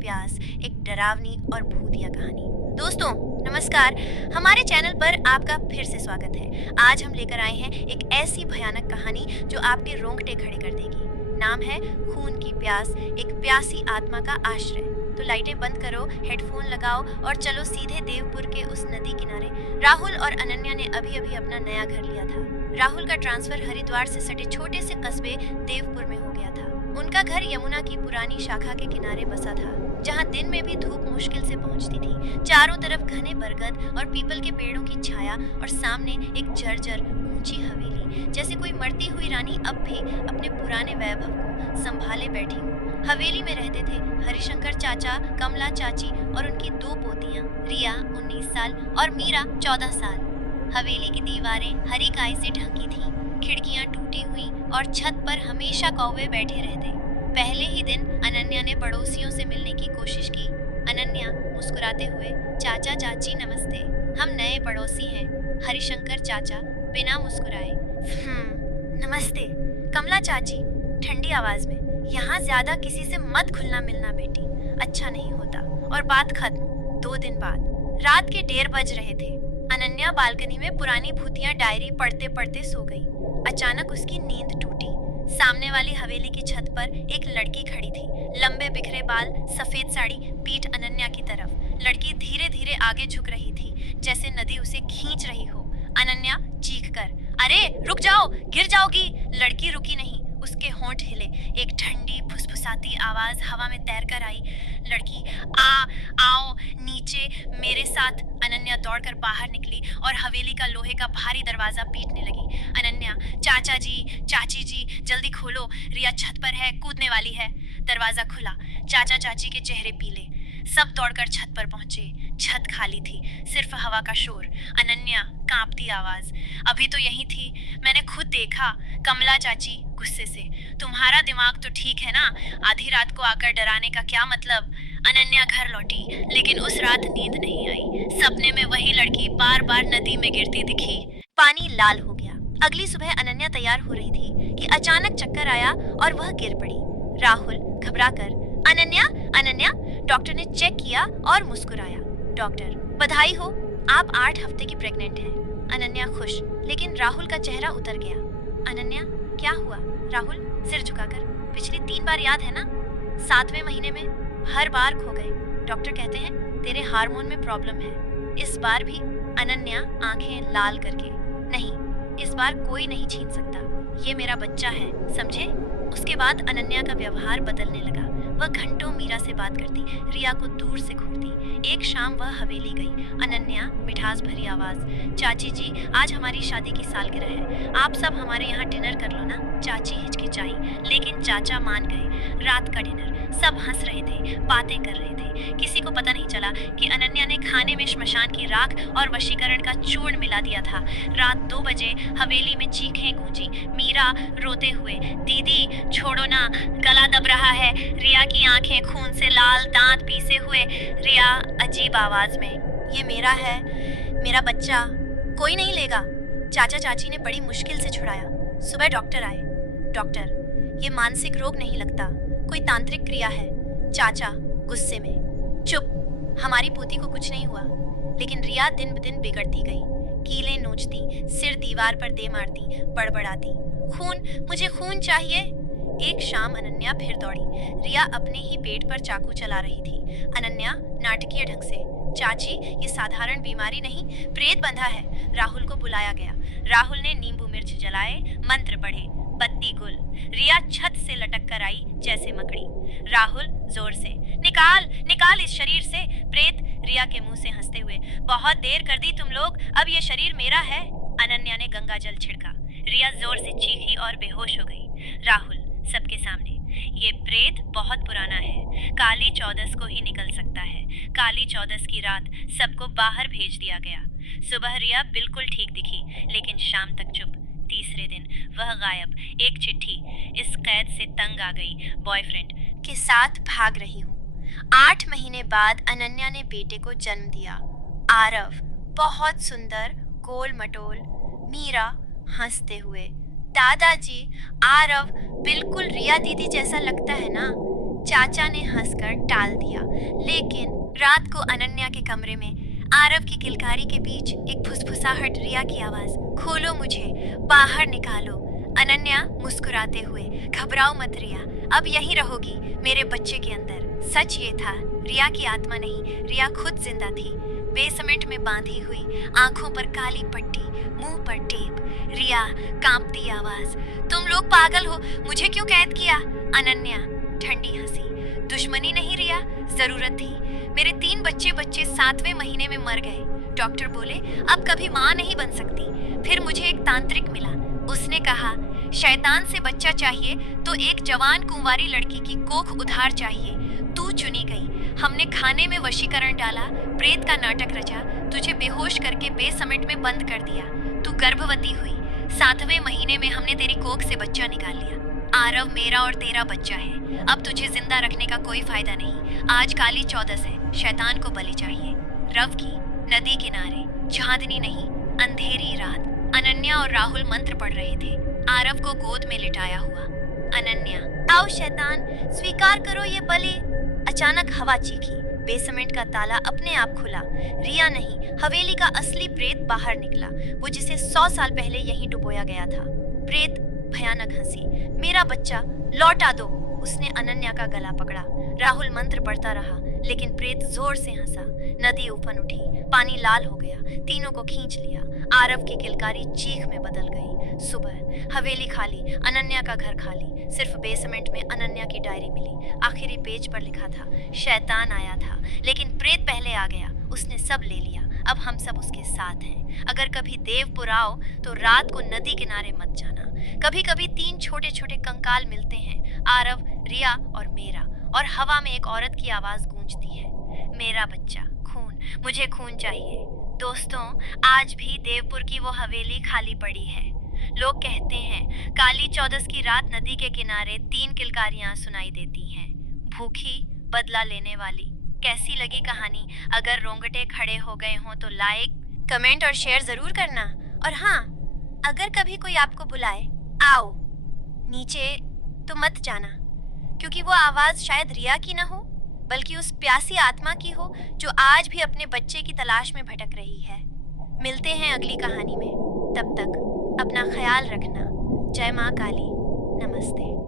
प्यास, एक डरावनी और भूतिया कहानी। दोस्तों नमस्कार, हमारे चैनल पर आपका फिर से स्वागत है। आज हम लेकर आए हैं एक ऐसी भयानक कहानी जो आपके रोंगटे खड़े कर देगी। नाम है खून की प्यास, एक प्यासी आत्मा का आश्रय। तो लाइटें बंद करो, हेडफोन लगाओ और चलो सीधे देवपुर के उस नदी किनारे। राहुल और अनन्या ने अभी अभी अपना नया घर लिया था। राहुल का ट्रांसफर हरिद्वार से सटे छोटे से कस्बे देवपुर में हो गया था। उनका घर यमुना की पुरानी शाखा के किनारे बसा था, जहां दिन में भी धूप मुश्किल से पहुंचती थी। चारों तरफ घने बरगद और पीपल के पेड़ों की छाया और सामने एक जर्जर ऊंची हवेली, जैसे कोई मरती हुई रानी अब भी अपने पुराने वैभव को संभाले बैठी हो। हवेली में रहते थे हरिशंकर चाचा, कमला चाची और उनकी दो पोतियां, रिया 19 साल और मीरा 14 साल। हवेली की दीवारें हरी काई से ढकी थीं, खिड़कियां टूटी हुई और छत पर हमेशा कौवे बैठे रहते। पहले ही दिन अनन्या ने पड़ोसियों से मिलने की कोशिश की। अनन्या मुस्कुराते हुए, चाचा चाची नमस्ते, हम नए पड़ोसी हैं। हरिशंकर चाचा बिना मुस्कुराए, नमस्ते। कमला चाची ठंडी आवाज में, यहाँ ज्यादा किसी से मत घुलना मिलना बेटी, अच्छा नहीं होता। और बात खत्म। 2 दिन बाद रात के 1:30 बज रहे थे। अनन्या बालकनी में पुरानी भूतिया डायरी पढ़ते पढ़ते सो गई। अचानक उसकी नींद टूटी। सामने वाली हवेली की छत पर एक लड़की खड़ी थी, लंबे बिखरे बाल, सफेद साड़ी, पीठ अनन्या की तरफ। लड़की धीरे धीरे आगे झुक रही थी, जैसे नदी उसे खींच रही हो। अनन्या चीख कर, अरे रुक जाओ, गिर जाओगी। लड़की रुकी नहीं, उसके होंठ हिले। एक ठंडी फुसफुसाती आवाज हवा में तैर कर आई, लड़की आओ नीचे मेरे साथ। अनन्या दौड़कर बाहर निकली और हवेली का लोहे का भारी दरवाजा पीटने लगी। अनन्या, चाचा जी, चाची जी, जल्दी खोलो, रिया छत पर है, कूदने वाली है। दरवाजा खुला, चाचा चाची के चेहरे पीले। सब दौड़कर छत पर पहुंचे। छत खाली थी, सिर्फ हवा का शोर। अनन्या कांपती आवाज, अभी तो यही थी, मैंने खुद देखा। कमला चाची गुस्से से, तुम्हारा दिमाग तो ठीक है ना, आधी रात को आकर डराने का क्या मतलब। अनन्या घर लौटी, लेकिन उस रात नींद नहीं आई। सपने में वही लड़की बार बार नदी में गिरती दिखी। पानी लाल हो गया। अगली सुबह अनन्या तैयार हो रही थी कि अचानक चक्कर आया और वह गिर पड़ी। राहुल घबराकर, अनन्या अनन्या। डॉक्टर ने चेक किया और मुस्कुराया, डॉक्टर बधाई हो, आप 8 हफ्ते की प्रेग्नेंट हैं। अनन्या खुश, लेकिन राहुल का चेहरा उतर गया। अनन्या क्या हुआ? राहुल सिर झुकाकर, पिछली 3 बार याद है ना, 7वें महीने में हर बार खो गए। डॉक्टर कहते हैं तेरे हार्मोन में प्रॉब्लम है। इस बार भी? अनन्या आंखें लाल करके, नहीं, इस बार कोई नहीं छीन सकता, ये मेरा बच्चा है, समझे? उसके बाद अनन्या का व्यवहार बदलने लगा। वह घंटों मीरा से बात करती, रिया को दूर से घूरती। एक शाम वह हवेली गई। अनन्या मिठास भरी आवाज, चाची जी, आज हमारी शादी की सालगिरह है, आप सब हमारे यहाँ डिनर कर लो ना। चाची हिचकिचाई, लेकिन चाचा मान गए। रात का डिनर, सब हंस रहे थे, बातें कर रहे थे। किसी को पता नहीं चला कि अनन्या ने खाने में श्मशान की राख और वशीकरण का चूर्ण मिला दिया था। रात 2 बजे हवेली में चीखें गूंजी। मीरा रोते हुए, दीदी छोड़ो ना, गला दब रहा है। रिया की आंखें खून से लाल, दांत पीसे हुए। रिया अजीब आवाज में, ये मेरा है, मेरा बच्चा, कोई नहीं लेगा। चाचा चाची ने बड़ी मुश्किल से छुड़ाया। सुबह डॉक्टर आए। डॉक्टर, ये मानसिक रोग नहीं लगता, कोई तांत्रिक क्रिया है। चाचा गुस्से में, चुप, हमारी पोती को कुछ नहीं हुआ। लेकिन रिया दिन ब दिन बिगड़ती गई, कीलें नोचती, सिर दीवार पर दे मारती, बड़बड़ाती, खून, मुझे खून चाहिए। एक शाम अनन्या फिर दौड़ी। रिया अपने ही पेट पर चाकू चला रही थी। अनन्या नाटकीय ढंग से, चाची ये साधारण बीमारी नहीं, प्रेत बंधा है। राहुल को बुलाया गया। राहुल ने नींबू मिर्च जलाए, मंत्र पढ़े, बत्ती गुल। रिया छत से लटक कर आई जैसे मकड़ी। राहुल जोर से, निकाल निकाल इस शरीर से प्रेत। रिया के मुंह से हंसते हुए, बहुत देर कर दी तुम लोग, अब ये शरीर मेरा है। अनन्या ने गंगा जल छिड़का। रिया जोर से चीखी और बेहोश हो गई। राहुल सबके सामने, ये प्रेत बहुत पुराना है, काली चौदस को ही निकल सकता है। काली चौदस की रात सबको बाहर भेज दिया गया। सुबह रिया बिल्कुल ठीक दिखी, लेकिन शाम तक चुप। तीसरे दिन वह गायब। एक चिट्ठी, इस कैद से तंग आ गई, बॉयफ्रेंड के साथ भाग रही हूँ। 8 महीने बाद अनन्या ने बेटे को जन्म दिया, आरव, बहुत सुंदर, गोल मटोल। मीरा हंसते हुए, दादाजी, आरव बिल्कुल रिया दीदी जैसा लगता है ना। चाचा ने हंसकर टाल दिया, लेकिन रात को अनन्या के कमरे में आरव की किलकारी के बीच एक फुसफुसाहट, रिया की आवाज, खोलो मुझे, बाहर निकालो। अनन्या मुस्कुराते हुए, घबराओ मत रिया, अब यहीं रहोगी मेरे बच्चे के अंदर। सच ये था, रिया की आत्मा नहीं, रिया खुद जिंदा थी, बेसमेंट में बांधी हुई, आंखों पर काली पट्टी, मुंह पर टेप। रिया कांपती आवाज, तुम लोग पागल हो, मुझे क्यों कैद किया? अनन्या ठंडी हंसी, दुश्मनी नहीं रिया, जरूरत थी। मेरे 3 बच्चे 7वें महीने में मर गए। डॉक्टर बोले अब कभी माँ नहीं बन सकती। फिर मुझे एक तांत्रिक मिला, उसने कहा शैतान से बच्चा चाहिए तो एक जवान कुंवारी लड़की की कोख उधार चाहिए। तू चुनी गई। हमने खाने में वशीकरण डाला, प्रेत का नाटक रचा, तुझे बेहोश करके बेसमेंट में बंद कर दिया। तू गर्भवती हुई, 7वें महीने में हमने तेरी कोख से बच्चा निकाल लिया। आरव मेरा और तेरा बच्चा है, अब तुझे जिंदा रखने का कोई फायदा नहीं। आज काली 14 है, शैतान को बलि चाहिए। रव की नदी किनारे, चांदनी नहीं, अंधेरी रात, अनन्या और राहुल मंत्र पढ़ रहे थे, आरव को गोद में लिटाया हुआ। अनन्या, आओ शैतान, स्वीकार करो ये बलि। अचानक हवा चीखी, बेसमेंट का ताला अपने आप खुला। रिया नहीं, हवेली का असली प्रेत बाहर निकला, वो जिसे 100 साल पहले यहीं डुबोया गया था। प्रेत भयानक हंसी, मेरा बच्चा लौटा दो। उसने अनन्या का गला पकड़ा। राहुल मंत्र पढ़ता रहा, लेकिन प्रेत जोर से हंसा। नदी उफन उठी, पानी लाल हो गया, तीनों को खींच लिया। आरव की किलकारी चीख में बदल गई। सुबह, हवेली खाली, अनन्या का घर खाली, सिर्फ बेसमेंट में अनन्या की डायरी मिली। आखिरी पेज पर लिखा था, शैतान आया था लेकिन प्रेत पहले आ गया, उसने सब ले लिया, अब हम सब उसके साथ हैं। अगर कभी देवपुर आओ तो रात को नदी किनारे मत जाना। कभी कभी 3 छोटे छोटे कंकाल मिलते हैं, आरव, रिया और मेरा, और हवा में एक औरत की आवाज गूंजती है, मेरा बच्चा, खून, मुझे खून चाहिए। दोस्तों, आज भी देवपुर की वो हवेली खाली पड़ी है। लोग कहते हैं काली 14 की रात नदी के किनारे 3 किलकारियां सुनाई देती हैं, भूखी, बदला लेने वाली। कैसी लगी कहानी? अगर रोंगटे खड़े हो गए हों तो लाइक, कमेंट और शेयर जरूर करना। और हाँ, अगर कभी कोई आपको बुलाए, आओ नीचे, तो मत जाना, क्योंकि वो आवाज शायद रिया की ना हो, बल्कि उस प्यासी आत्मा की हो जो आज भी अपने बच्चे की तलाश में भटक रही है। मिलते हैं अगली कहानी में, तब तक अपना ख्याल रखना। जय माँ काली, नमस्ते।